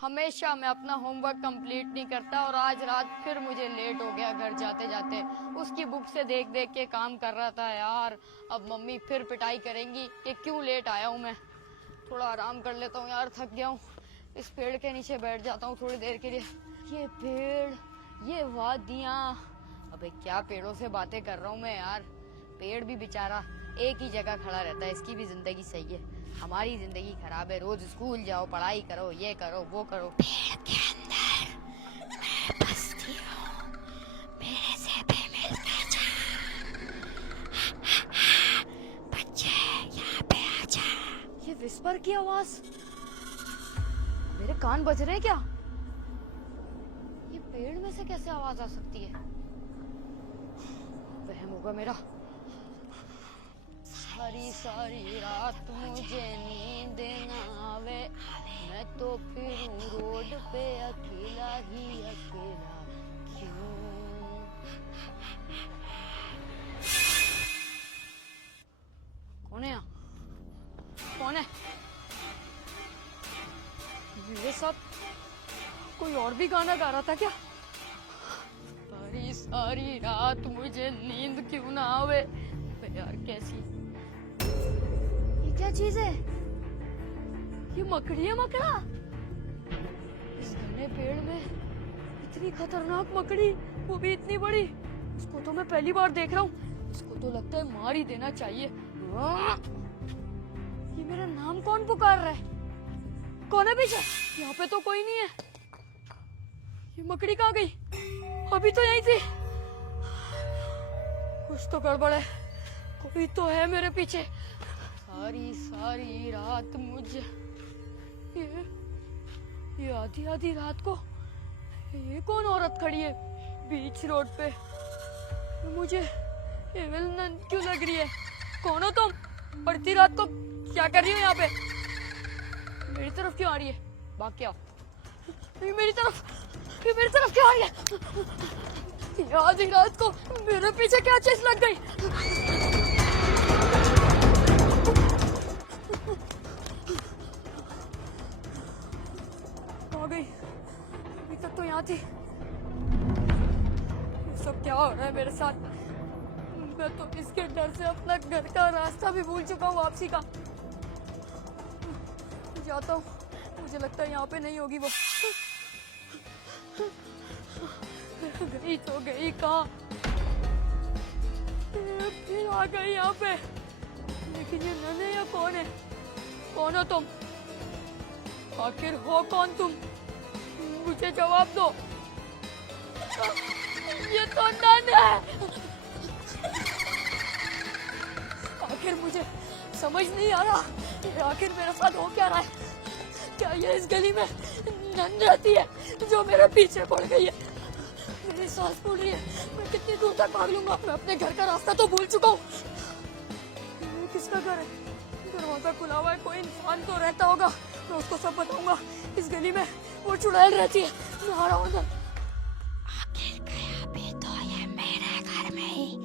हमेशा मैं अपना होमवर्क कंप्लीट नहीं करता और आज रात फिर मुझे लेट हो गया घर जाते जाते। उसकी बुक से देख देख के काम कर रहा था यार। अब मम्मी फिर पिटाई करेंगी कि क्यों लेट आया हूँ मैं। थोड़ा आराम कर लेता हूँ यार, थक गया हूँ। इस पेड़ के नीचे बैठ जाता हूँ थोड़ी देर के लिए। ये पेड़, ये वादियाँ, अबे क्या पेड़ों से बातें कर रहा हूँ मैं यार। पेड़ भी बेचारा एक ही जगह खड़ा रहता है, इसकी भी जिंदगी सही है। हमारी जिंदगी खराब है, रोज स्कूल जाओ, पढ़ाई करो, ये करो, वो करो। पेड़ के अंदर मैं बसती हूँ, मेरे से भी मिलते जा। बच्चे यहाँ पे आजा। ये विस्पर की आवाज, मेरे कान बज रहे हैं क्या? ये पेड़ में से कैसे आवाज आ सकती है? वहम होगा मेरा। सारी सारी रात मुझे नींद न आवे, मैं तो फिरूं रोड पे अकेला ही अकेला। क्यों? कौन है यहाँ? कौन है? मेरे साथ कोई और भी गाना गा रहा था क्या? सारी सारी रात मुझे नींद क्यों ना आवे। यार कैसी, ये क्या चीज है? ये मकड़ी है, मकड़ा। इस घने पेड़ में इतनी खतरनाक मकड़ी, वो भी इतनी बड़ी। इसको तो मैं पहली बार देख रहा हूँ। इसको तो लगता है मार ही देना चाहिए। ये मेरा नाम कौन पुकार रहा है? कौन है पीछे? यहाँ पे तो कोई नहीं है। ये मकड़ी कहाँ गई? अभी तो यहीं थी। कुछ तो गड़बड़ है, कोई तो है मेरे पीछे। सारी सारी रात मुझे, ये आधी आधी रात को ये कौन औरत खड़ी है बीच रोड पे? मुझे एविल नन क्यों लग रही है? कौन हो तुम? पड़ती रात को क्या कर रही हो यहाँ पे? मेरी तरफ क्यों आ रही है? भाग के आओ। ये मेरी तरफ क्यों आ रही है? ये आधी रात को मेरे पीछे क्या चीज लग गई? आ गई, अभी तक तो यहाँ थी। ये सब क्या हो रहा है मेरे साथ? मैं तो इसके डर से अपना घर का रास्ता भी भूल चुका हूँ वापसी का। जाता हूँ, मुझे लगता है यहाँ पे नहीं होगी वो। गई तो गई कहाँ? फिर आ गई यहाँ पे। लेकिन ये नन है या कौन है? कौन हो तुम? आखिर हो कौन तुम? मुझे जवाब दो। ये तो नन है। आखिर मुझे समझ नहीं आ रहा, आखिर मेरे साथ हो क्या रहा है? क्या ये इस गली में नन रहती है जो मेरे पीछे पड़ गई है? मेरी सांस फूल रही है, मैं कितनी दूर तक भाग लूंगा? मैं अपने घर का रास्ता तो भूल चुका हूँ। किसका घर है? दरवाजा खुला हुआ है, कोई इंसान तो रहता होगा। मैं उसको सब बताऊंगा। इस गली में वो चुड़ैल रहती है। मैं आ रहा हूँ उधर। आखिर गया भी तो ये मेरे घर में ही।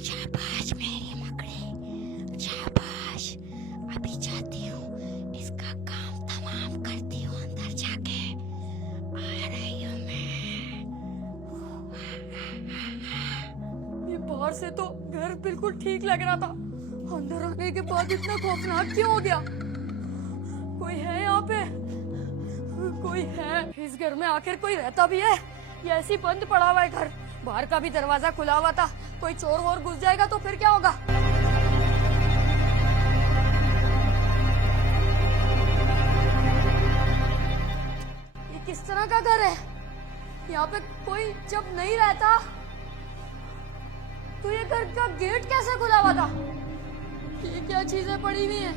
शाबाश मेरी मकड़ी, शाबाश। अभी जाती हूँ, इसका काम तमाम करती हूँ अंदर जाके। आ रही हूँ मैं। ये बाहर से तो घर बिल्कुल ठीक लग रहा था, अंदर आने के बाद इतना खौफनाक क्यों हो गया? कोई है यहाँ पे? कोई है? इस घर में आखिर कोई रहता भी है या ऐसे ही बंद पड़ा हुआ है घर? बाहर का भी दरवाजा खुला हुआ था, कोई चोर वोर घुस जाएगा तो फिर क्या होगा? ये किस तरह का घर है? यहाँ पे कोई जब नहीं रहता तो ये घर का गेट कैसे खुला हुआ था? ये क्या चीजें पड़ी हुई हैं?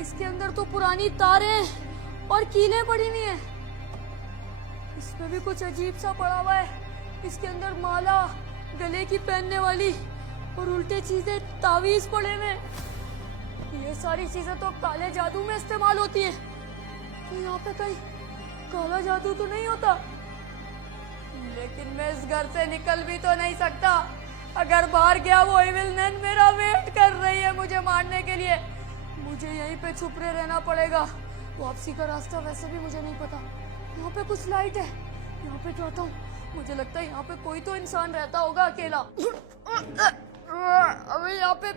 इसके अंदर तो पुरानी तारें और कीलें पड़ी हुई हैं। इसमें भी कुछ अजीब सा पड़ा हुआ है। इसके अंदर माला, गले की पहनने वाली और उल्टे चीजें, तावीज पड़े हुए। ये सारी चीजें तो काले जादू में इस्तेमाल होती है। तो यहाँ पे कहीं काला जादू तो नहीं होता? लेकिन मैं इस घर से निकल भी तो नहीं सकता। अगर बाहर गया वो एविल नन मेरा वेट कर रही है मुझे मारने के लिए। मुझे यहीं पे छुपे रहना पड़ेगा। वापसी का रास्ता वैसे भी मुझे नहीं पता। यहाँ पे कुछ लाइट है, यहाँ पे जाता हूँ। मुझे लगता है यहाँ पे कोई तो इंसान रहता होगा अकेला। अबे यहाँ पे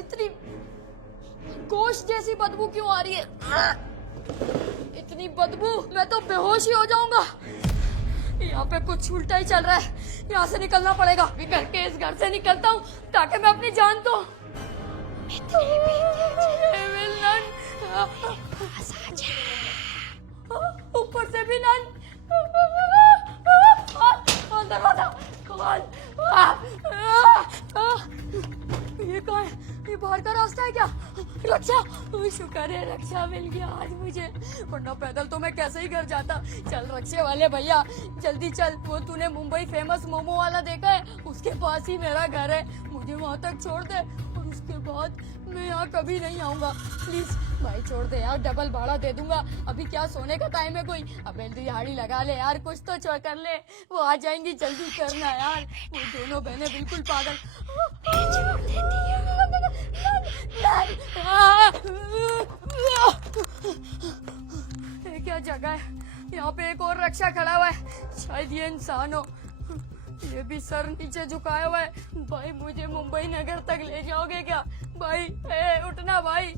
इतनी गोश्त जैसी बदबू क्यों आ रही है? इतनी बदबू, मैं तो बेहोश ही हो जाऊंगा। यहाँ पे कुछ उल्टा ही चल रहा है, यहाँ से निकलना पड़ेगा। अभी करके इस घर से निकलता हूँ ताकि मैं अपनी जान तो ऊपर से भी नन। दरवाजा खोल। ये कहाँ है? ये बाहर का रास्ता है क्या? रक्षा, शुक्र है रक्षा मिल गया आज मुझे, वरना पैदल तो मैं कैसे ही घर जाता। चल रक्षे वाले भैया जल्दी चल, वो तूने मुंबई फेमस मोमो वाला देखा है, उसके पास ही मेरा घर है, मुझे वहां तक छोड़ दे और उसके बाद मैं यहाँ कभी नहीं आऊंगा। प्लीज भाई छोड़ दे यार, डबल भाड़ा दे दूंगा। अभी क्या सोने का टाइम है कोई? अबे दिहाड़ी लगा ले यार, कुछ तो कर ले, वो आ जाएंगी, जल्दी करना यार। वो दोनों बहनें बिल्कुल पागल। ये क्या जगह है? यहाँ पे एक और रक्षा खड़ा हुआ है, शायद ये इंसान हो। ये भी सर नीचे झुकाया हुआ है। भाई मुझे मुंबई नगर तक ले जाओगे क्या भाई? उठना भाई।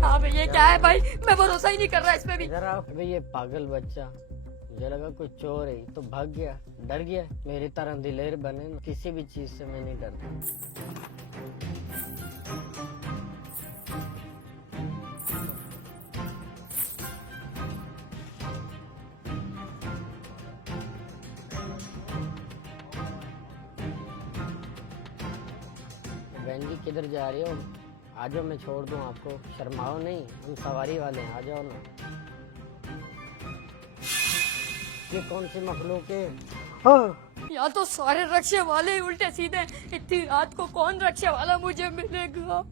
हाँ भाई ये क्या है भाई? मैं भरोसा ही नहीं कर रहा इस पे भी। अबे ये पागल बच्चा, मुझे लगा कोई चोर है तो भाग गया, डर गया। मेरी तरह दिलेर बने ना, किसी भी चीज से मैं नहीं डरता। बहन जी किधर जा रही हो? आ जाओ, मैं छोड़ दूं आपको, शर्माओ नहीं, हम सवारी वाले हैं, आ जाओ ना। ये कौन सी मखलूक है? हाँ। या तो सारे रक्षे वाले ही उल्टे सीधे। इतनी रात को कौन रक्षे वाला मुझे मिलेगा?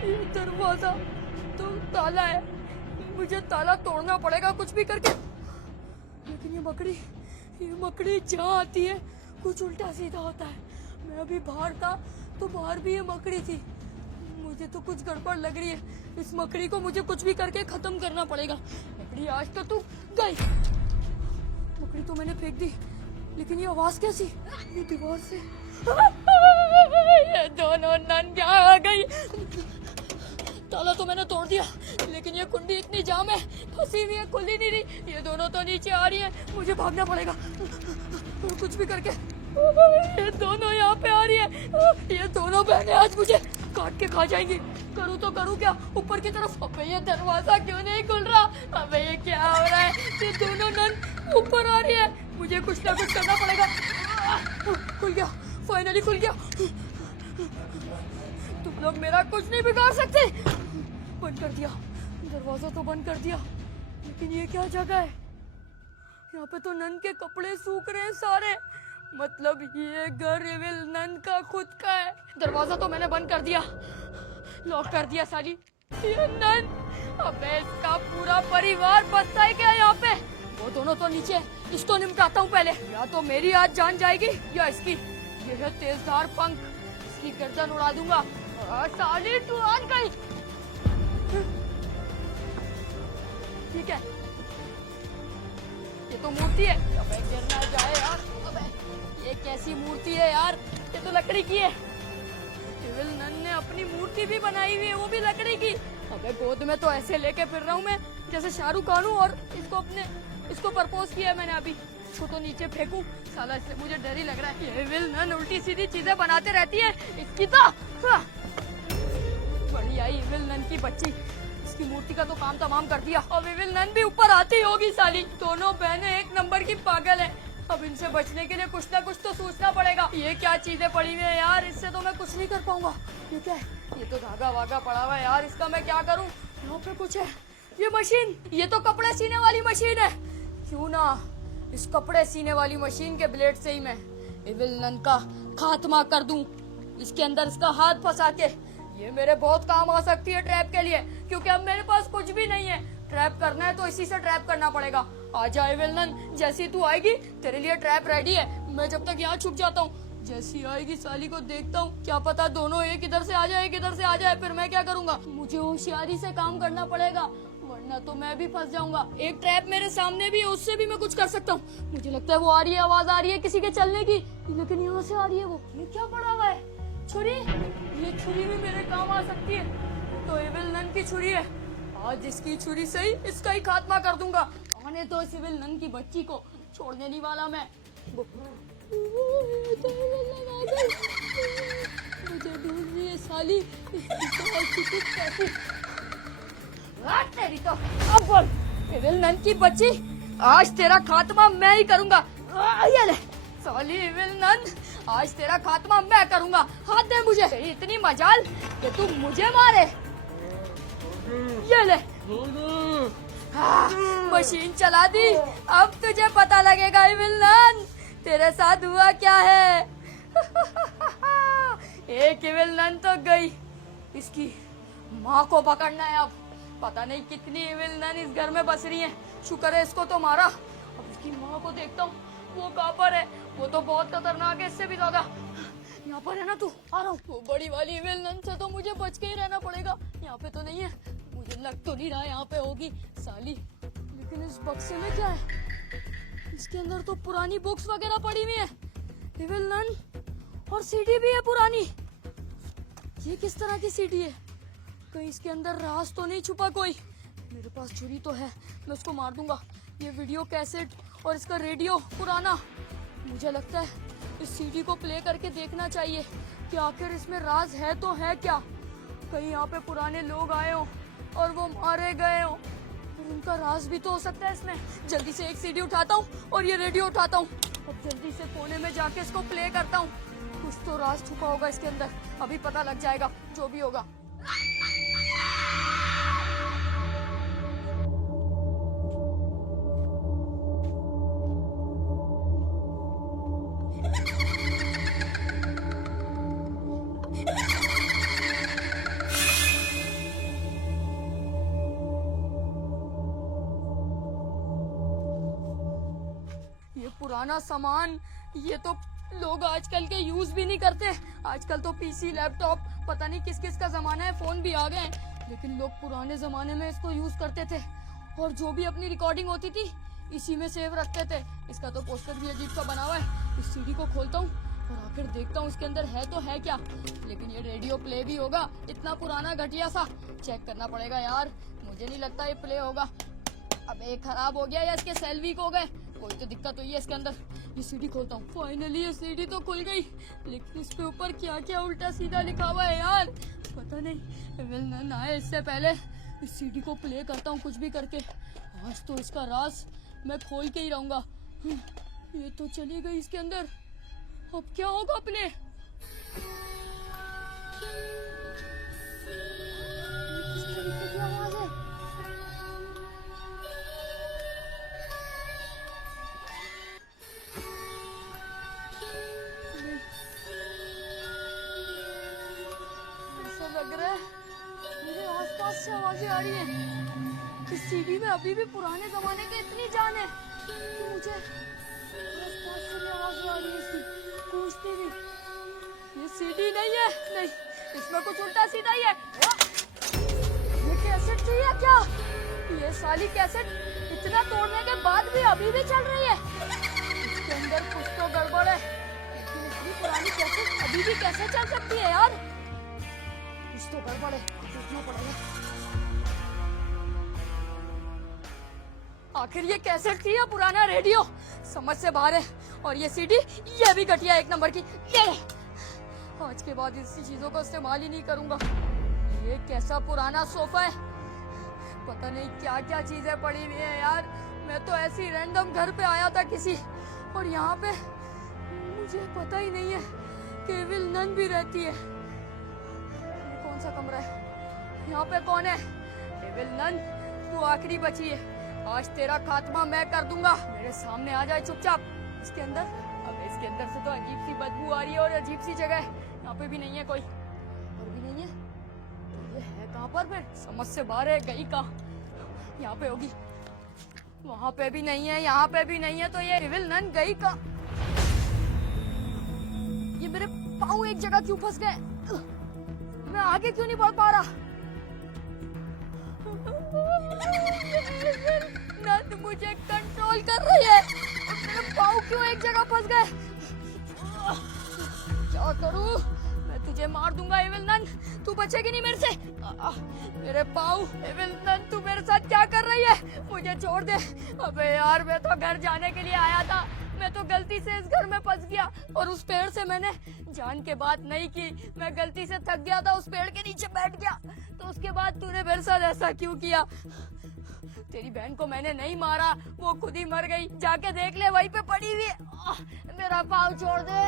ये दरवाजा तो ताला है, मुझे ताला तोड़ना पड़ेगा कुछ भी करके। लेकिन ये मकड़ी जहाँ आती है कुछ उल्टा सीधा होता है। मैं अभी बाहर था तो बाहर भी ये मकड़ी थी। मुझे तो कुछ गड़बड़ लग रही है। इस मकड़ी को मुझे कुछ भी करके खत्म करना पड़ेगा। मकड़ी आज तो तू गई। मकड़ी तो मैंने फेंक दी, लेकिन ये आवाज कैसी? ये दीवार से। ये दोनों नन क्या आ गई? ताला तो मैंने तोड़ दिया, लेकिन ये कुंडी इतनी जाम है, फंसी हुई है, खुल ही नहीं रही। ये दोनों तो नीचे आ रही है, मुझे भागना पड़ेगा कुछ भी करके। ये दोनों यहाँ पे आ रही है। ये दोनों बहनें आज मुझे काट के खा जाएंगी। करूँ तो करूँ क्या? ऊपर की तरफ। अबे ये दरवाजा क्यों नहीं खुल रहा? अबे ये क्या हो रहा है? ये दोनों नन ऊपर आ रही है, मुझे कुछ ना कुछ करना पड़ेगा। खुल गया, फाइनली खुल गया। तुम लोग मेरा कुछ नहीं बिगाड़ सकते। बंद कर दिया, दरवाजा तो बंद कर दिया, लेकिन ये क्या जगह है? यहाँ पे तो नन के कपड़े सूख रहे हैं सारे, मतलब ये घर एविल नन का खुद का है। दरवाजा तो मैंने बंद कर दिया, लॉक कर दिया साली। ये नन, अबे इसका पूरा परिवार बसता है क्या यहाँ पे? वो दोनों तो नीचे, इसको निपटाता हूँ पहले। या तो मेरी आज जान जाएगी या इसकी। ये है तेजधार पंख, इसकी गर्दन उड़ा दूंगा। साली तू आज गई। ठीक है, ये तो मूर्ति है। अबे गिर ना जाए यार। अबे ये कैसी मूर्ति है यार? ये तो लकड़ी की है। एविल नन ने अपनी मूर्ति भी बनाई हुई है, वो भी लकड़ी की। अबे गोद में तो ऐसे लेके फिर रहा हूँ मैं जैसे शाहरुख खान हूँ, और इसको प्रपोज किया है मैंने अभी। इसको तो नीचे फेंकूं, साला इससे मुझे डर ही लग रहा है। ये एविल नन उल्टी सीधी चीजें बनाते रहती है। इसकी तो बड़ी आई एविल नन की बच्ची, इसकी मूर्ति का तो काम तमाम कर दिया। अब एविल नन भी ऊपर आती होगी साली। दोनों बहनें एक नंबर की पागल है। अब इनसे बचने के लिए कुछ ना कुछ तो सोचना पड़ेगा। ये क्या चीजें पड़ी हुई है यार? इससे तो मैं कुछ नहीं कर पाऊंगा। ये क्या है? ये तो धागा वागा पड़ा हुआ है यार, इसका मैं क्या करूं? यहाँ पे कुछ है, ये मशीन, ये तो कपड़े सीने वाली मशीन है। क्यों ना इस कपड़े सीने वाली मशीन के ब्लेड से ही मैं एविल नन का खात्मा कर दूं। इसके अंदर इसका हाथ फंसा के ये मेरे बहुत काम आ सकती है ट्रैप के लिए, क्योंकि अब मेरे पास कुछ भी नहीं है। ट्रैप करना है तो इसी से ट्रैप करना पड़ेगा। आजा एविल नन, जैसी तू आएगी तेरे लिए ट्रैप रेडी है। मैं जब तक यहाँ छुप जाता हूँ, जैसी आएगी साली को देखता हूँ, क्या पता दोनों एक इधर से आ जाए एक इधर से आ जाए, फिर मैं क्या करूँगा। मुझे होशियारी से काम करना पड़ेगा वरना तो मैं भी फंस जाऊंगा। एक ट्रैप मेरे सामने भी है, उससे भी मैं कुछ कर सकता हूँ। मुझे लगता है वो आ रही है, आवाज आ रही है किसी के चलने की, लेकिन यहाँ से आ रही है वो। ये क्या पड़ा हुआ है? छुरी। ये छुरी भी मेरे काम आ सकती है, तो एविल नन की छुरी है। आज इसकी छुरी से ही इसका ही खात्मा कर दूंगा। आने तो इस एविल नन की बच्ची को, छोड़ने नहीं वाला मैं। मुझे ढूंढ रही है साली, तेरी तो अब बोल। एविल नन की बच्ची, आज तेरा खात्मा मैं ही करूंगा। ये ले साली एविल नन, आज तेरा खात्मा मैं करूंगा। हाथ दे मुझे। तेरी इतनी मजाल कि तू मुझे मारे। ये ले। मशीन चला दी, अब तुझे पता लगेगा एविल नन तेरे साथ हुआ क्या है। एक एविल नन तो गई, इसकी माँ को पकड़ना है अब। पता नहीं कितनी एविल नन इस घर में बस रही हैं। शुक्र है इसको तो मारा। अब इसकी माँ को देखता हूँ, वो कहाँ पर है। वो तो बहुत खतरनाक है, इससे भी ज्यादा। यहाँ पर है ना तू? आ रहा हूँ। वो बड़ी वाली एविल नन से तो मुझे बच के ही रहना पड़ेगा। यहाँ पे तो नहीं है, मुझे लग तो नहीं रहा यहाँ पे होगी साली। लेकिन इस बक्से में क्या है? इसके अंदर तो पुरानी बुक्स वगैरह पड़ी हुई है। एविल नन और सीडी भी है पुरानी। ये किस तरह की सीडी है? कहीं इसके अंदर राज तो नहीं छुपा कोई? मेरे पास छुरी तो है, मैं उसको मार दूंगा। ये वीडियो कैसेट और इसका रेडियो पुराना, मुझे लगता है इस सीडी को प्ले करके देखना चाहिए कि आखिर इसमें राज है तो है क्या। कहीं यहाँ पे पुराने लोग आए हो और वो मारे गए हो, फिर उनका राज भी तो हो सकता है इसमें। जल्दी से एक सीडी उठाता हूँ और ये रेडियो उठाता हूँ। अब जल्दी से कोने में जाके इसको प्ले करता हूँ। कुछ तो राज छुपा होगा इसके अंदर, अभी पता लग जाएगा जो भी होगा। ये पुराना सामान, ये तो लोग आजकल के यूज भी नहीं करते। आजकल तो पीसी, लैपटॉप, पता नहीं किस किस का जमाना है, फोन भी आ गए हैं। लेकिन लोग पुराने जमाने में इसको यूज करते थे और जो भी अपनी रिकॉर्डिंग होती थी इसी में सेव रखते थे। इसका तो पोस्टर भी अजीब सा बना हुआ है। इस सीडी को खोलता हूँ और आखिर देखता हूँ इसके अंदर है तो है क्या। लेकिन ये रेडियो प्ले भी होगा, इतना पुराना घटिया सा। चेक करना पड़ेगा यार, मुझे नहीं लगता ये प्ले होगा। अब एक खराब हो गया या इसके सेल वीक हो गए, कोई तो दिक्कत हुई है इसके अंदर। ये सीडी खोलता हूँ। फाइनली ये सीडी तो खुल गई, लेकिन इस पे ऊपर क्या क्या उल्टा सीधा लिखा हुआ है यार, पता नहीं। एविल नन आए इससे पहले इस सीडी को प्ले करता हूँ कुछ भी करके। आज तो इसका राज मैं खोल के ही रहूंगा। ये तो चली गई इसके अंदर, अब क्या होगा अपने। किस तरीके की आवाज है? लग रहा है मेरे आसपास से आवाजें आ रही हैं। इस सीडी में अभी भी पुराने जमाने के इतनी जान है कि मुझे आसपास से भी आवाजें आ रही है इसकी, गूंजती भी। ये सीडी नहीं है, नहीं, इसमें कुछ उल्टा सीधा ही है। ये कैसेट थी या क्या? ये साली कैसेट इतना तोड़ने के बाद भी अभी भी चल रही है। इसके अंदर कुछ तो गड़बड़ है, लेकिन इतनी पुरानी कैसेट अभी भी कैसे चल सकती है यार? कुछ तो गड़बड़ है, देखना पड़ेगा। आखिर ये कैसेट थी या पुराना रेडियो, समझ से बाहर है। और ये सीडी, ये भी घटिया एक नंबर की। ये आज के बाद इसी चीजों का इस्तेमाल ही नहीं करूंगा। ये कैसा पुराना सोफा है, पता नहीं क्या क्या चीजें पड़ी हुई है यार। मैं तो ऐसी रैंडम घर पे आया था किसी, और यहाँ पे मुझे पता ही नहीं है कि एविल नन भी रहती है। कौन सा कमरा है? यहाँ पे कौन है? एविल नन, तू आखिरी बची है। आज तेरा खात्मा मैं कर दूंगा। मेरे सामने आ जाए चुपचाप। इसके अंदर, अब इसके अंदर से तो अजीब सी बदबू आ रही है और अजीब सी जगह है। यहाँ पे भी नहीं है कोई, और भी नहीं है तो ये है कहाँ पर? फिर समझ से बाहर है, गई कहाँ? यहाँ पे होगी, वहाँ पे भी नहीं है, यहाँ पे भी नहीं है, तो ये एविल नन गई कहाँ? ये मेरे पाँव एक जगह क्यों फंस गए? मैं आगे क्यों नहीं बढ़ पा रहा? नंद मुझे कंट्रोल कर रही है। मेरे पाँव क्यों एक जगह फंस गए? क्या करूं? मैं तुझे मार दूंगा एविल नंद, तू बचेगी नहीं मेरे से। मेरे पाँव। एविल नंद तू मेरे साथ क्या कर रही है? मुझे छोड़ दे। अबे यार मैं तो घर जाने के लिए आया था, मैं तो गलती से इस घर में फंस गया और उस पेड़ से मैंने जान के बात नहीं की। मैं गलती से थक गया था, उस पेड़ के नीचे बैठ गया। तो उसके बाद तूने मेरे साथ ऐसा क्यों किया? तेरी बहन को मैंने नहीं मारा, वो खुद ही मर गई। जाके देख ले, वहीं पे पड़ी हुई है। मेरा पाँव छोड़ दे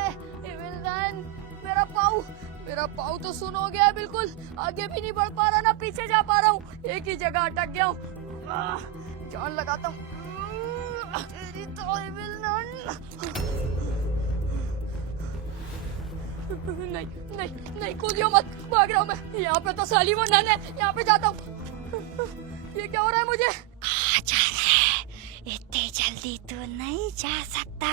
एविल नंद, मेरा पाँव। मेरा पाँव तो सुन हो गया है बिल्कुल, आगे भी नहीं बढ़ पा रहा ना पीछे जा पा रहा हूँ, एक ही जगह अटक गया हूँ। जान लगाता हूँ। तेरी तो एविल नंद। नहीं नहीं नहीं, कूदियो मत, भाग रहा हूँ मैं। यहाँ पे तो साली वो नन है, यहाँ पे जाता हूँ। ये क्या हो रहा है मुझे? कहाँ जा रहा है? इतनी जल्दी तू नहीं जा सकता,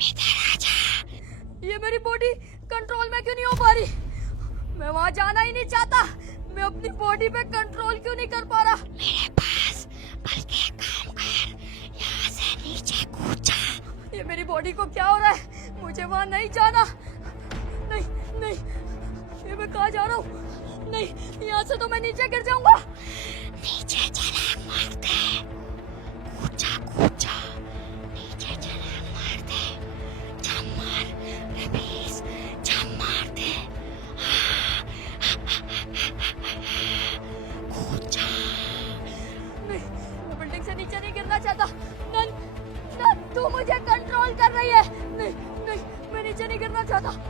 इधर आ जा। ये मेरी बॉडी कंट्रोल में क्यों नहीं हो पा रही? मैं वहाँ जाना ही नहीं चाहता। मैं अपनी बॉडी पे कंट्रोल क्यों नहीं कर पा रहा? मेरे पास, बल्कि एक काम कर, यहाँ से नीचे कूद जा। ये मेरी बॉडी को क्या हो रहा है? मुझे वहाँ नहीं जाना। नहीं नहीं, ये मैं कहाँ जा रहा हूँ? नहीं, यहाँ से तो मैं नीचे गिर जाऊंगा। नीचे छलांग मार दे, कूद जा कूद जा, नीचे छलांग मार दे, जंप मार, रमीज जंप मार दे, कूद जा। नहीं, मैं बिल्डिंग से नीचे नहीं गिरना चाहता। नन, नन, तू मुझे कंट्रोल कर रही है। नहीं नहीं, मैं नीचे नहीं गिरना चाहता।